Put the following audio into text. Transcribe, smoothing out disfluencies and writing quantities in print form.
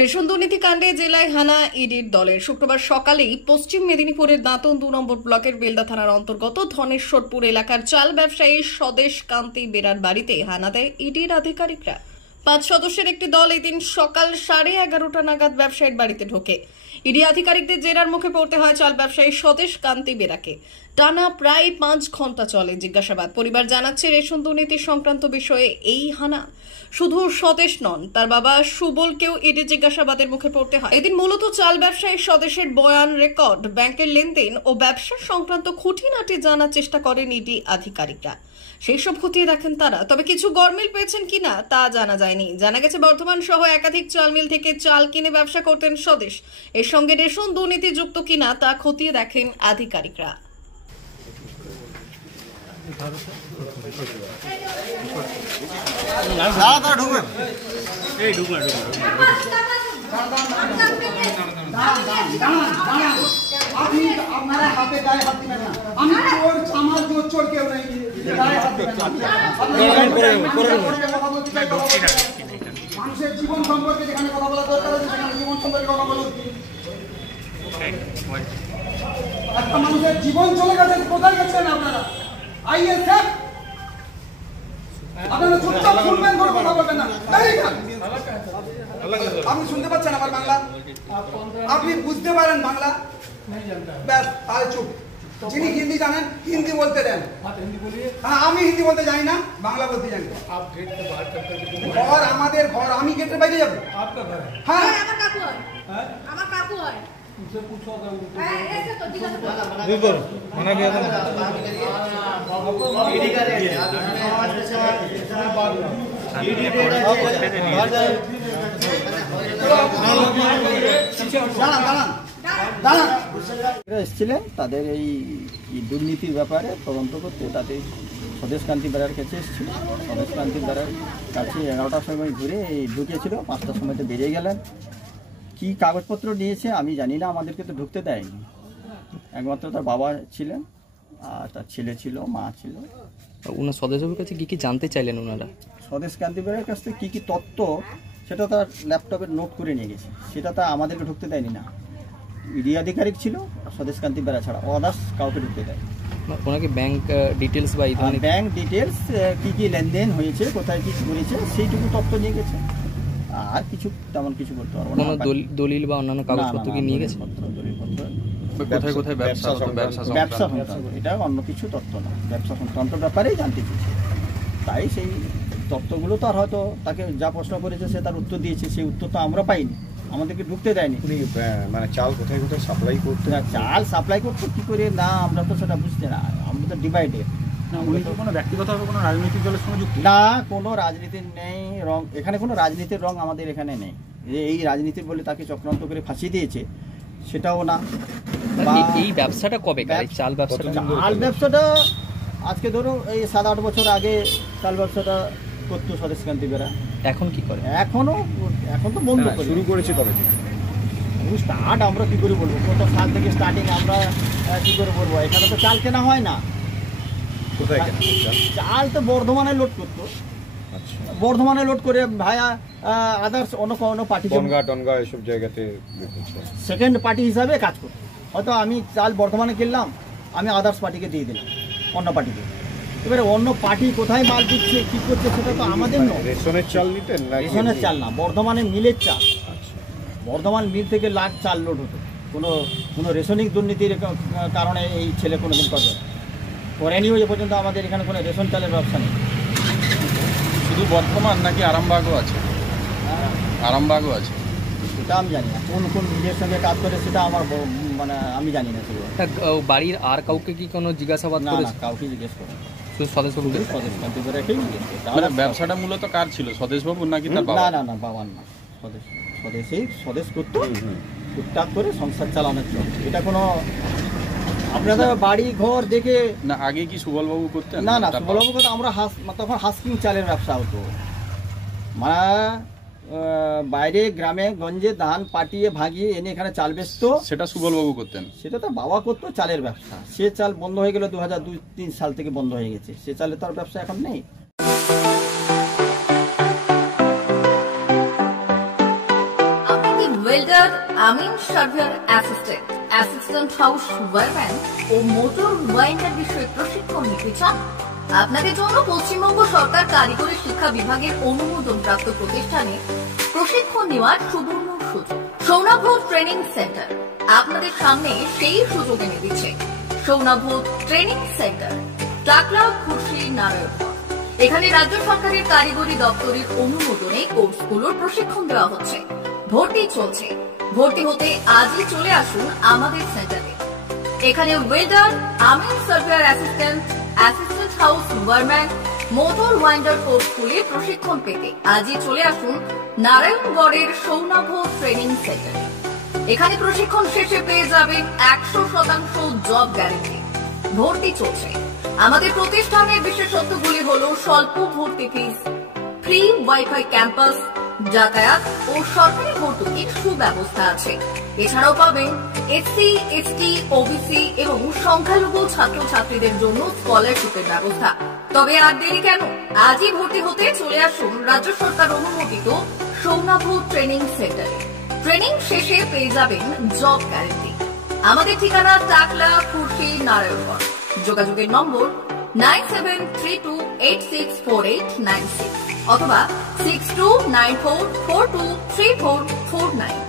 Ration দুর্নীতি কাণ্ডে জেলায় হানা ইডির দলের শুক্রবার সকালেই পশ্চিম মেদিনীপুরের দাঁতন 2 নম্বর ব্লকের বেলদা থানার অন্তর্গত ধনেশ্বরপুর এলাকার চাল ব্যবসায়ী স্বদেশ কান্তি বেরার বাড়িতে হানা দেয় ইডির আধিকারিকরা। 5 সদস্যের একটি দল এদিন সকাল 11:30টা নাগাদ ব্যবসায়ীর বাড়িতে ঢোকে। ইডি আধিকারিকদের জেরার মুখে পড়তে হয় চাল ব্যবসায়ী স্বদেশ কান্তি বেরাকে। টানা প্রায় 5 ঘন্টা চলে জিজ্ঞাসাবাদ। পরিবার জানাচ্ছে রেশন দুর্নীতি সংক্রান্ত বিষয়ে এই হানা। শুধু স্বদেশ নন, তার বাবা সুবলকেও ইডি জিজ্ঞাসাবাদের মুখে পড়তে হয়। এদিন মূলত চাল ব্যবসায়ী স্বদেশের বয়ান রেকর্ড, ব্যাংকের লেনদেন ও ব্যবসা সংক্রান্ত খুঁটিনাটি জানার চেষ্টা করেন ইডি আধিকারিকরা। সেই সব খতিয়ে দেখেন তারা। তবে কিছু গরমিল পেয়েছেন কিনা তা জানা যায়নি। জানা গেছে বর্ধমান সহ একাধিক চাল মিল থেকে চাল কিনে ব্যবসা করতেন স্বদেশ। এর সঙ্গে রেশন দুর্নীতি যুক্ত কিনা তা খতিয়ে দেখেন আধিকারিকরা। আপনারা হাতে গায়ে হাত দিবেন না। আমি চোর, আমার চোর কেউ নেই, গায়ে হাত দিবেন না। মানুষের জীবন সম্পর্কে যেখানে কথা বলা দরকার আছে সেখানে জীবন সম্পর্কে কথা বলুন। একটা মানুষের জীবন চলে গেছে, কোথায় গেছেন আপনারা? আইএসএফ আপনারা চুপচাপ শুনবেন, কোনো কথা বলবেন না। আপনি শুনতে পাচ্ছেন আমার বাংলা? আপনি বুঝতে পারেন বাংলা? ব্যাস, তাহলে চুপ। যিনি হিন্দি জানেন হিন্দি বলতে দেন। হ্যাঁ, আমি হিন্দি বলতে জানি না, বাংলা বলতে জানি। ঘর আমাদের ঘর, আমি গেটের বাইরে যাবো? হ্যাঁ, আমার কাকু হয়। আমার কাকু হয়। এসেছিলেন তাদের এই দুর্নীতির ব্যাপারে তদন্ত করতে। তাদের স্বদেশ কান্তি বেরার কাছে এসেছিল। স্বদেশ কান্তি বেরার কাছে 11টার সময় ঘুরে ঢুকেছিল, 5টার সময়তে বেরিয়ে গেলেন। কি কাগজপত্র নিয়েছে আমি জানি না, আমাদেরকে তো ঢুকতে দেয়নি। একমাত্র তার বাবা ছিলেন আর তার ছেলে ছিল, মা ছিল। ওনার স্বদেশবাবুর কাছে কি জানতে চাইলেন ওনারা? স্বদেশ কান্তি বেরার কাছ থেকে কী তথ্য সেটা তার ল্যাপটপে নোট করে নিয়ে গেছে, সেটা তা আমাদেরকে ঢুকতে দেয়নি। না, ইডি আধিকারিক ছিল স্বদেশ কান্তি বেরা ছাড়া, আদার্স কাউকে ঢুকতে দেয়। ওনাকে ব্যাংক ডিটেলস বা ব্যাংক ডিটেলস, কী কী লেনদেন হয়েছে, কোথায় কী করেছে সেইটুকু তথ্য নিয়ে গেছে। আর কিছু তেমন কিছু করতে পারবো না। দলিল বা অন্যান্য কাগজপত্র কি নিয়ে গেছে? কোথায় কোথায় ব্যবসা সংক্রান্ত, এটা অন্য কিছু তথ্য না, ব্যবসা সংক্রান্ত ব্যাপারেই জানতে চেয়েছে। তাই সেই তথ্যগুলো তো আর হয়তো তাকে যা প্রশ্ন করেছে সে তার উত্তর দিয়েছে, সেই উত্তর তো আমরা পাইনি, আমাদেরকে ঢুকতে দেয়নি। মানে চাল কোথায় কোথায় সাপ্লাই করতে, চাল সাপ্লাই করতে কি করে না আমরা তো সেটা বুঝতে না, আমরা তো ডিভাইডেড। কোনো ব্যক্তিগতভাবে কোনো রাজনৈতিক দলের সঙ্গে যুক্ত না, কোনো রাজনীতির নেই রং এখানে, কোনো রাজনীতির রং আমাদের এখানে নেই। যে এই রাজনীতি বলে তাকে চক্রান্ত করে ফাঁসিয়ে দিয়েছে সেটাও না। এই ব্যবসাটা কবে, চাল ব্যবসাটা আজকে ধরো এই 7-8 বছর আগে চাল ব্যবসাটা করতো স্বদেশ কান্তি বেরা। এখন কি করে? এখন তো বন্ধ করে শুরু করেছে কবে থেকে স্টার্ট আমরা কি করে বলবো, কত সাল থেকে স্টার্টিং আমরা কি করে বলবো। এখানে তো চাল কেনা হয় না। কোথায় কেনা চাল তো বর্ধমানে লোড করতো। আচ্ছা, বর্ধমানে লোড করে ভায়া আদার্স অন্য কোনো পার্টি, টনগা এসব জায়গাতে সেকেন্ড পার্টি হিসাবে কাজ করতো। হয়তো আমি চাল বর্ধমানে কিনলাম, আমি আদার্স পার্টিকে দিয়ে দিলাম, অন্য পার্টিকে। এবারে অন্য পার্টি কোথায় মাল দিচ্ছে কি করছে সেটা তো আমাদের নয়। রেশনের চাল নিতেন না? রেশনের চাল না, বর্ধমানে মিলের চাল। বর্ধমান মিল থেকে লাখ চাল লোড হতো। কোনো রেশনিং দুর্নীতির কারণে এই ছেলে কোনোদিন করবে করেনিও এ পর্যন্ত। আমাদের এখানে কোনো রেশন চালের ব্যবসা নেই। শুধু বর্ধমান নাকি আরামবাগও আছে? আরামবাগও আছে, সেটা আমি জানি না। কোন মিলের সঙ্গে কাজ করে সেটা আমার মানে আমি জানি না। বাড়ির আর কাউকে কি কোনো জিজ্ঞাসাবাদ করেছে? না, কাউকে জিজ্ঞেস করে শুধু স্বদেশবাবু? ব্যবসাটা মূলত কার ছিল, স্বদেশবাবু নাকি তার বাবা? না, বাবার না, স্বদেশ করতো টুকটাক করে সংসার চালানোর জন্য। এটা কোনো আপনাদের বাড়ি ঘর দেখে না, আগে কি সুবলবাবু করতেন? না, সুবলবাবু করতো। আমরা তখন হাস্কিং চালের ব্যবসা হতো, মানে বাইরে গ্রামে গঞ্জে ধান পাঠিয়ে ভাগিয়ে এনে এখানে চাল বেচতো। সেটা সুবলবাবু করতেন? সেটা তো বাবা করতো, চালের ব্যবসা। সে চাল বন্ধ হয়ে গেল 2002-3 সাল থেকে বন্ধ হয়ে গেছে। সে চালে তার ব্যবসা এখন নেই। ওয়েল্ডার, আমিন surveyor assistant, assistant house wireman ও মোটর ওয়াইন্ডার বিষয়ে প্রশিক্ষণ নিতে চান? আপনাদের জন্য পশ্চিমবঙ্গ সরকার কারিগরি শিক্ষা বিভাগের অনুমোদন প্রাপ্ত প্রতিষ্ঠানে প্রশিক্ষণ নেওয়ার সুবর্ণ সুযোগ। সৌনাভ ট্রেনিং সেন্টার আপনাদের সামনে সেই সুযোগ এনে দিচ্ছে। সৌনাভ ট্রেনিং সেন্টার, টাকলা, খুরশি, নারায়ণগঞ্জ। এখানে রাজ্য সরকারের কারিগরি দপ্তরের অনুমোদনে কোর্সগুলোর প্রশিক্ষণ দেওয়া হচ্ছে। ভর্তি চলছে। ভর্তি হতে আজই চলে আসুন আমাদের সেন্টারে। এখানে ওয়েল্ডার, আমিন surveyor assistant, assistant house wireman, motor winder কোর্সগুলির প্রশিক্ষণ পেতে আজই চলে আসুন নারায়ণগড়ের সৌনাভ ট্রেনিং সেন্টারে। এখানে প্রশিক্ষণ শেষে পেয়ে যাবেন 100% জব গ্যারেন্টি। ভর্তি চলছে। আমাদের প্রতিষ্ঠানের বিশেষত্বগুলি হলো স্বল্প ভর্তি ফিস, ফ্রি ওয়াইফাই ক্যাম্পাস, যাতায়াত ও সরকারি ভর্তুকির সুব্যবস্থা আছে। এছাড়াও পাবেন এসসি, এসটি, ওবিসি এবং সংখ্যালঘু ছাত্রছাত্রীদের জন্য স্কলারশিপের ব্যবস্থা। তবে আর দেরি কেন? আজই ভর্তি হতে চলে আসুন রাজ্য সরকার অনুমোদিত সৌনাভ ট্রেনিং সেন্টারে। ট্রেনিং শেষে পেয়ে যাবেন জব গ্যারেন্টি। আমাদের ঠিকানা টাকলা, খুরশি, নারায়ণগঞ্জ। যোগাযোগের নম্বর 9732864896 অথবা 6294423449।